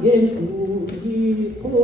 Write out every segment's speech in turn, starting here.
ngempundipho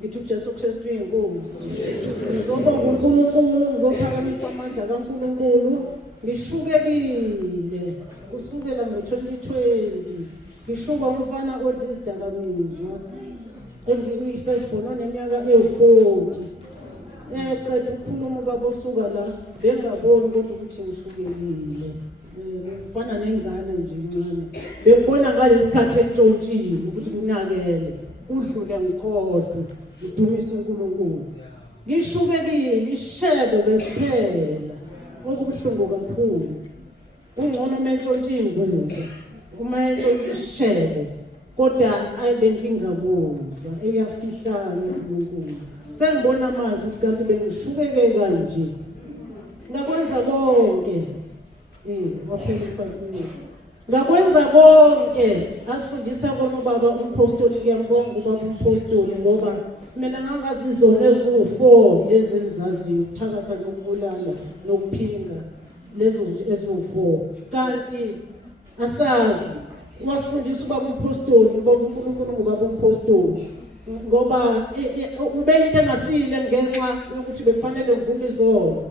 ngithi uJesu Kristu uyinkosi ngizobonga uNkulunkulu ngizophakamisa amandla kaNkulunkulu ngishukekile kusukela ngo-2020 ngishuka umfana odla izidakamizwa engiyifirstborn oneminyaka ewu-40 eqeda ukukhuluma babosuka la bengaboni kodwa ukuthi ngishukekile ngifana nengane nje incane bengibona ngalesikhathi entshontshile ukuthi kunakele udlule ngikhohlwe ngidumisa uNkulunkulu ngishukekile ishebe besiphela okubuhlungu kakhulu ungcono mentshontshile kulo uma entshontshishe kodwa ayibe ngingabuzwa eyafihlana uNkulunkulu sengibona manje ukuthi kanti bengishukeke kanje ngakwenza konke waphela 5 minutes ngakwenza konke asifundisa kona ubaba umpostoli ngiyambonga ubaba umpostoli ngoba mina ngangazi izona eziwu4 ezenzaziyo ukuthakatha nokubulala nokuphinga lezo eziwu4 kanti asazi wasifundisa ubaba umpostoli ubaba uNkulunkulu ubaba umpostoli ngoba ubente ngasile ngenxa yokuthi bekufanele ngivume izolo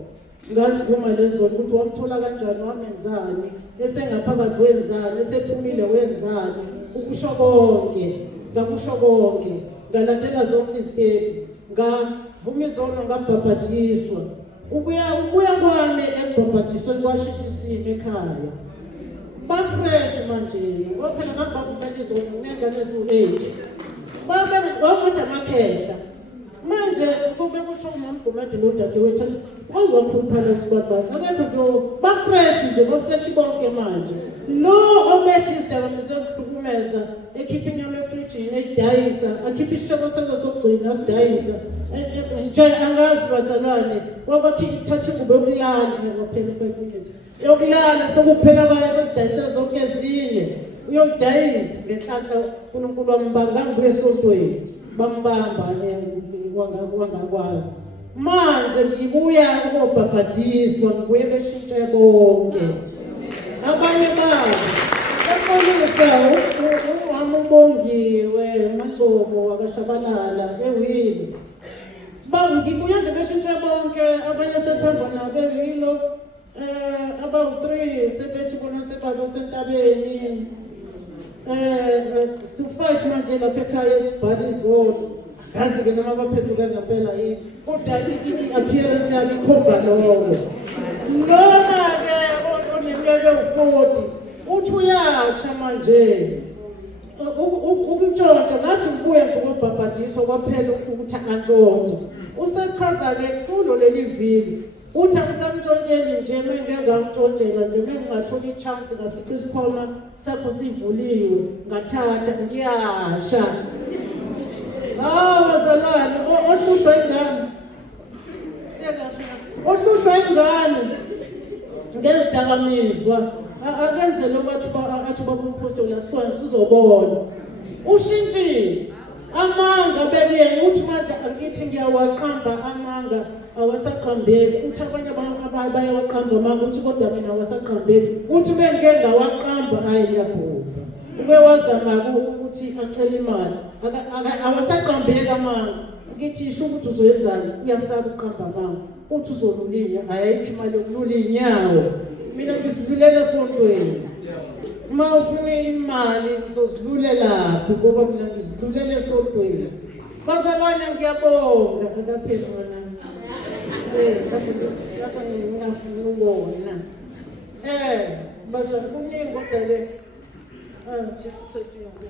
ngazivuma lezo ukuthi wamthola kanjani wamenzani esengaphakathi wenzani esephumile wenzani ukusho konke ngakusho konke ngalandela zonke izitepu ngavuma izolo ngabhabhadiswa ubuya kwami ekubhabhadisweni kwashintsha isimo ekhaya bafresh manje waphela ngabhabhadiswa izolo nginengane eziwu-8 babathi amakhehla manje kube kusho uMamgumede nodadewethu ozwakhuluphala esikwabani abantu nje bafresh nje bafresh bonke manje lo obehlisda kamusokuhlukumeza ekhipha inyama efrijini edayisa akhipha isishebo sakhe sokugcina asidayisa nje angazi bazalwane wabathi thatha ingubo yokulala ngaphela 5 minutes yokulala sokuphela kwayo sesidayisa zonke ezinye uyodayisa ngenhlanhla uNkulunkulu wambanga ngibuye esontweni bambamba wangakwazi manje ngibuya ukubhabhadiswa ngibuye beshintshe bonke abanye babo efolisa umama uBongiwe uMasomo wakashabalala ewini ngibuya nje beshintshe bonke abanye sesenza nabo ewilo about 3 sebethi bona sebaba sentabeni su-5 manje lapha ekhaya esibhali izolo ngazi-ke noma baphenduka ngempela yini kodwa i-appearance yami ikhomba lokho lona-ke oneminyaka ewu-40 uthi uyasha manje ukuntshontsha ngathi ngibuye nje ukubhabhadiswa kwaphela ukuthi antshontshe usechaza-ke kulo leli vili uthi angisamtshontsheli nje mengengamtshontshela nje mengingatholi i-chance ngafica isikhwama sakho sivuliwe ngathatha ngiyasha bazalwane ohlushwa ingane ohlushwa ingane ngezidakamizwa akenzele athi ubaba umpostoli asikwenza uzobona ushintshile amanga bekuyena uthi manje angithi ngiyawaqamba amanga awasaqambeki uthi abanye bayawaqamba amanga uthi kodwa mina awasaqambeki uthi bengike ngawaqamba hayi ngiyabhubha ube wazama ukuthi acela imali awasaqambeki amanga ngithi isho ukuthi uzoyenzani uyasaba uqamba amanga uthi uzolulinya ayikho imali yokulula inyawo mina ngizululela esontweni uma ufuna imali ngizozilulelaphi ngoba mina ngizilulele esontweni bazalwane ngiyabonga akaphela wona lapha ngingafuni ukubona Basa kuningi kodwa le Jesu Kristu yonke.